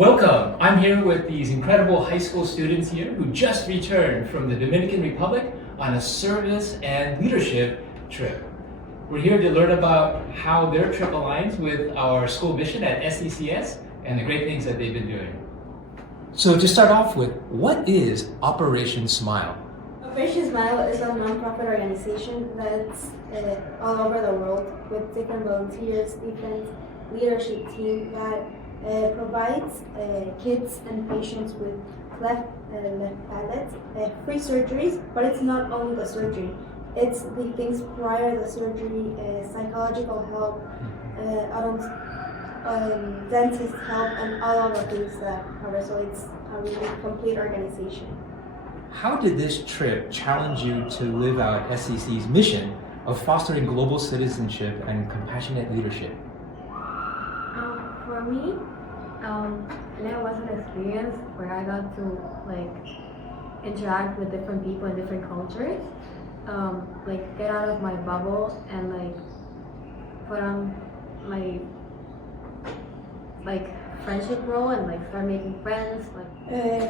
Welcome! I'm here with these incredible high school students here who just returned from the Dominican Republic on a service and leadership trip. We're here to learn about how their trip aligns with our school mission at SECS and the great things that they've been doing. So to start off with, what is Operation Smile? Operation Smile is a non-profit organization that's all over the world with different volunteers, different leadership team that provides kids and patients with left palate free surgeries, but it's not only the surgery. It's the things prior to the surgery, psychological help, dentist help, and all of the things that cover. So it's a really complete organization. How did this trip challenge you to live out SEC's mission of fostering global citizenship and compassionate leadership? For me, LEA was an experience where I got to interact with different people in different cultures, get out of my bubble and put on my friendship role and start making friends.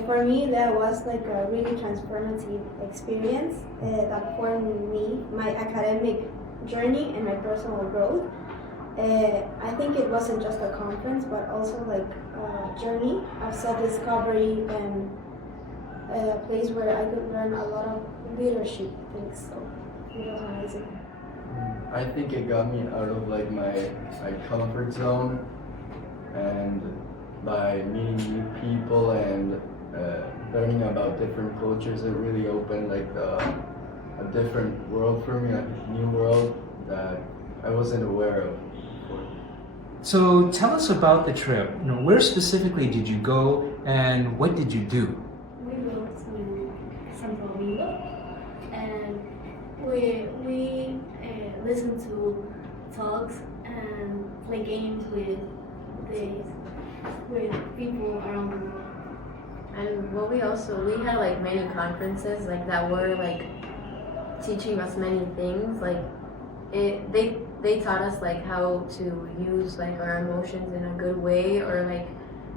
For me, that was a really transformative experience that formed me, my academic journey and my personal growth. I think it wasn't just a conference, but also a journey of self-discovery and a place where I could learn a lot of leadership things. So it was amazing. I think it got me out of my comfort zone, and by meeting new people and learning about different cultures, it really opened a different world for me, a new world that I wasn't aware of before. So tell us about the trip. Where specifically did you go and what did you do? We go to Santo Domingo and we listen to talks and play games with people around the world. And we had many conferences that were teaching us many things. They taught us how to use our emotions in a good way, or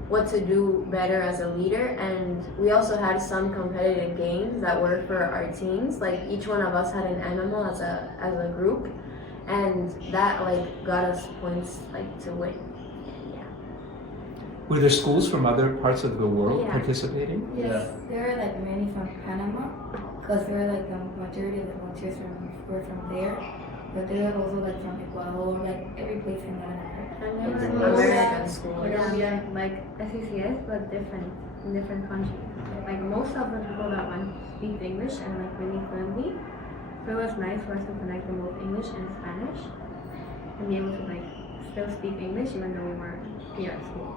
what to do better as a leader. And we also had some competitive games that were for our teams. Each one of us had an animal as a group, and that got us points to win. Were there schools from other parts of the world Yeah. participating? Yes, there are many from Panama, because there are the majority of the volunteers were from there, but there are also from Ecuador, every place in Latin America. And there Everywhere. were American schools. Colombia, SECS, but different in different countries. Most of the people that went speak English and really fluently, so it was nice for us to connect them both English and Spanish, and be able to still speak English even though we weren't here at school.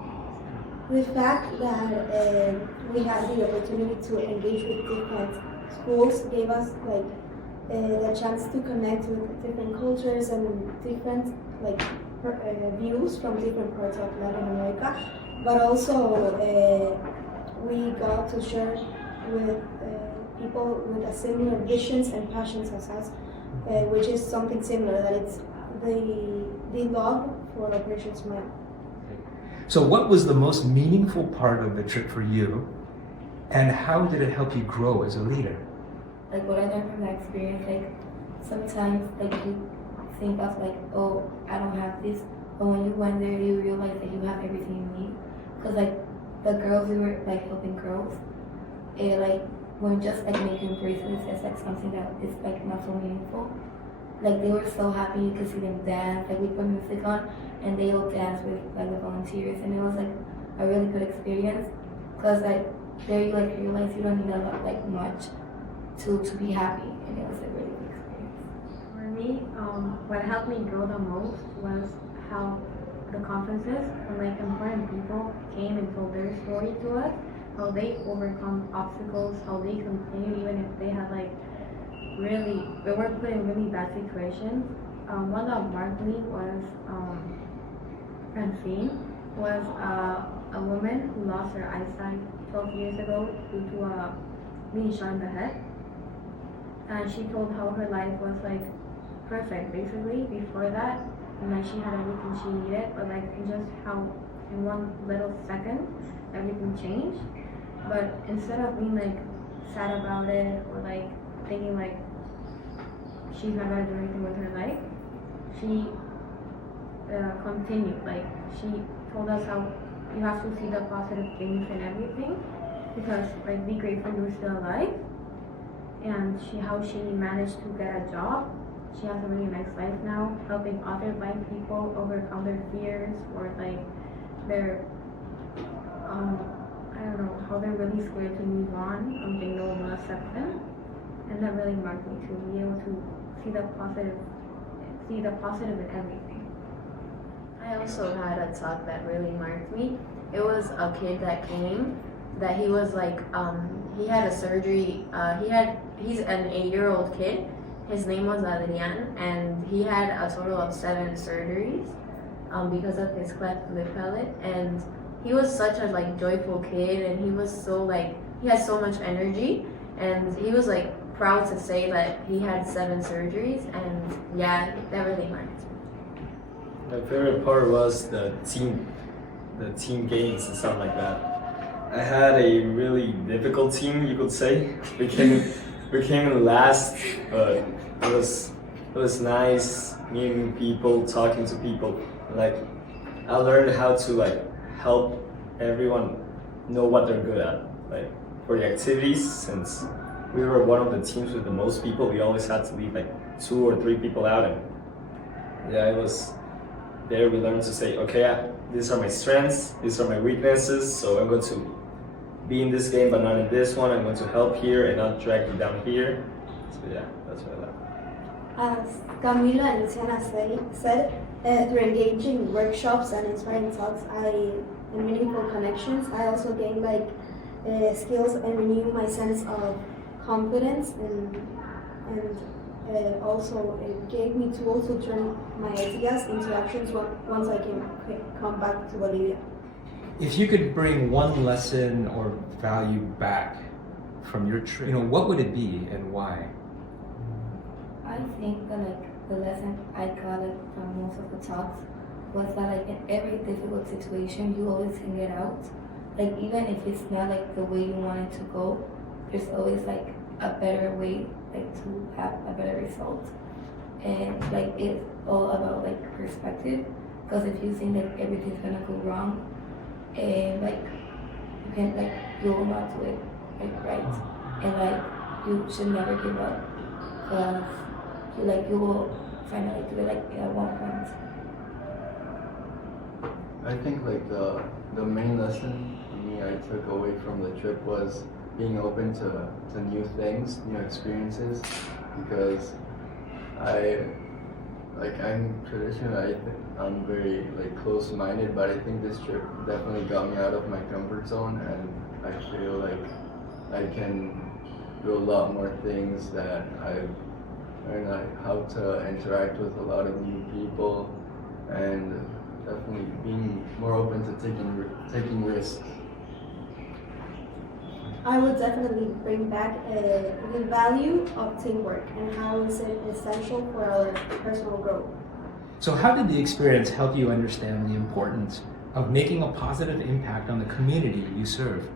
The fact that we had the opportunity to engage with different schools gave us the chance to connect with different cultures and different views from different parts of Latin America, but also we got to share with people with a similar visions and passions as us, which is something similar, that it's the love for Operation Smile. So what was the most meaningful part of the trip for you, and how did it help you grow as a leader? What I learned from that experience, sometimes you think of oh, I don't have this, but when you went there, you realize that you have everything you need. Because the girls, we were helping girls, it when just making bracelets, it's something that is not so meaningful. They were so happy, you could see them dance, we put music on, and they all dance with the volunteers, and it was a really good experience, because there you realize you don't need a lot much to be happy, and it was a really good experience. For me, what helped me grow the most was how the conferences when important people came and told their story to us, how they overcome obstacles, how they continue even if they had they were put in really bad situations. One that marked me was Francine, was a woman who lost her eyesight 12 years ago due to being shot in the head. And she told how her life was perfect basically before that, and she had everything she needed, but in just how in one little second everything changed. But instead of being like sad about it or like thinking like she's not gonna do anything with her life, she continued. Like she told us how you have to see the positive things in everything, because like be grateful you're still alive, and how she managed to get a job. She has a really nice life now, helping other blind people overcome their fears or like their I don't know, how they're really scared to move on, they no one will accept them. And that really marked me to be able to see the positive in everything. I also had a talk that really marked me. It was a kid that came, that he was like, he had a surgery, he's an 8-year-old kid. His name was LEA, and he had a total of 7 surgeries because of his cleft lip palate. And he was such a like joyful kid, and he was so like, he had so much energy, and he was like proud to say that he had 7 surgeries, and yeah, that really marked me. My favorite part was the team games and stuff like that. I had a really difficult team, you could say. We came in last, but it was nice meeting people, talking to people. Like I learned how to like help everyone know what they're good at. Like for the activities, since we were one of the teams with the most people, we always had to leave like 2 or 3 people out, and yeah, it was there we learned to say, okay, these are my strengths, these are my weaknesses, so I'm going to be in this game but not in this one. I'm going to help here and not drag you down here. So yeah, that's what I like. As Camila and Luciana said, through engaging workshops and inspiring talks and meaningful connections, I also gained like skills and renewed my sense of confidence, and also it gave me tools to turn my ideas into actions once I can come back to Bolivia. If you could bring one lesson or value back from your trip, what would it be and why? I think that like the lesson I got from most of the talks was that like in every difficult situation you always can get out. Like even if it's not like the way you want it to go, there's always like a better way like to have a better result. And like it's all about like perspective, because if you think like everything's gonna go wrong, and like you can like you will not do it like right, and like you should never give up, because you will finally do it like at one point. I think like the main lesson for me I took away from the trip was being open to new things, new experiences, because I'm traditionally I'm very like close-minded, but I think this trip definitely got me out of my comfort zone, and I feel like I can do a lot more things that I've learned, like how to interact with a lot of new people, and definitely being more open to taking risks. I would definitely bring back the value of teamwork and how is it essential for our personal growth. So how did the experience help you understand the importance of making a positive impact on the community you serve?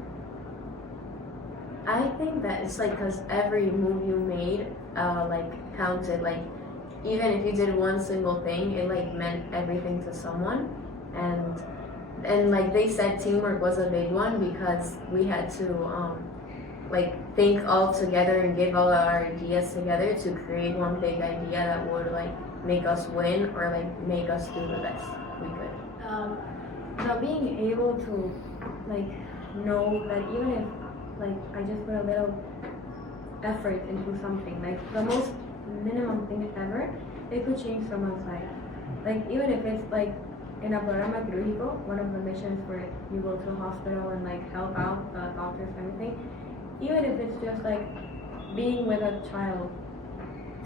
I think that it's like because every move you made like counted. Like even if you did one single thing, it like meant everything to someone. And like they said, teamwork was a big one, because we had to like think all together and give all our ideas together to create one big idea that would like make us win or like make us do the best we could. Now being able to like know that even if like I just put a little effort into something, like the most minimum thing ever, it could change someone's life. Like even if it's like in a programa quirúrgico, one of the missions where you go to a hospital and like help out the doctors and everything, even if it's just like being with a child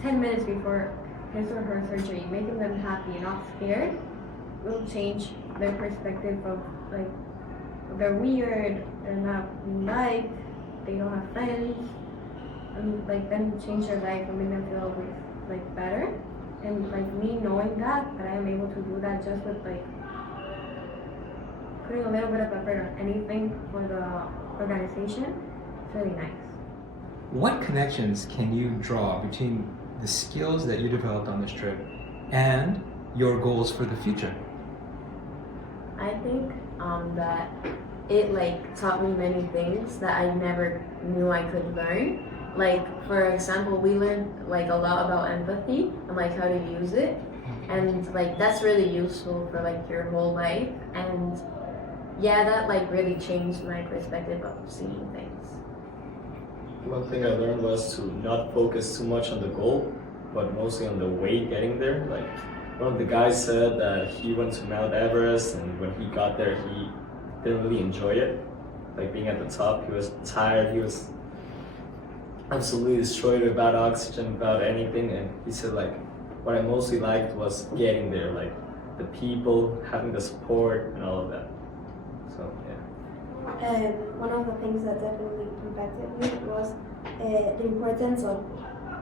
10 minutes before his or her surgery, making them happy and not scared, will change their perspective of like they're weird, they're not liked, they don't have friends, and like then change their life and make them feel like better. And like me knowing that I am able to do that just with like putting a little bit of effort on anything for the organization, it's really nice. What connections can you draw between the skills that you developed on this trip and your goals for the future? I think that it like taught me many things that I never knew I could learn. Like for example, we learned like a lot about empathy and like how to use it, and like that's really useful for like your whole life. And yeah, that like really changed my perspective of seeing things. One thing I learned was to not focus too much on the goal, but mostly on the way getting there. Like one of the guys said that he went to Mount Everest, and when he got there, he didn't really enjoy it. Like being at the top, he was tired. He was absolutely destroyed without oxygen, without anything. And he said like, what I mostly liked was getting there, like the people, having the support, and all of that. So yeah. And one of the things that definitely impacted me was the importance of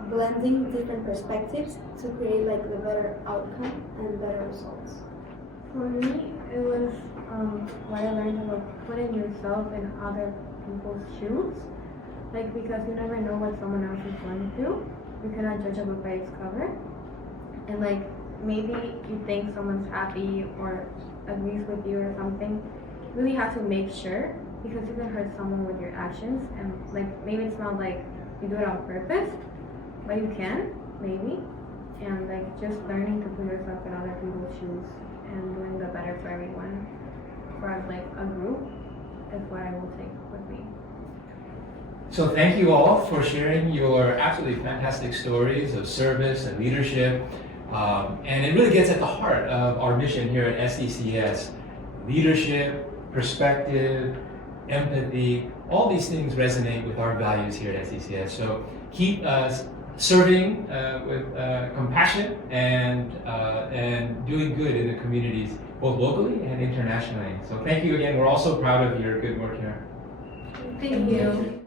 blending different perspectives to create like the better outcome and better results. For me, it was what I learned about putting yourself in other people's shoes. Like, because you never know what someone else is going through. You cannot judge a book by its cover. And like, maybe you think someone's happy or agrees with you or something. You really have to make sure, because you can hurt someone with your actions. And like, maybe it's not like you do it on purpose, but you can, maybe. And like, just learning to put yourself in other people's shoes and doing the better for everyone, for like a group, is what I will take with me. So thank you all for sharing your absolutely fantastic stories of service and leadership. And it really gets at the heart of our mission here at SCCS. Leadership, perspective, empathy, all these things resonate with our values here at SCCS. So keep serving with compassion and doing good in the communities, both locally and internationally. So thank you again. We're also proud of your good work here. Thank you.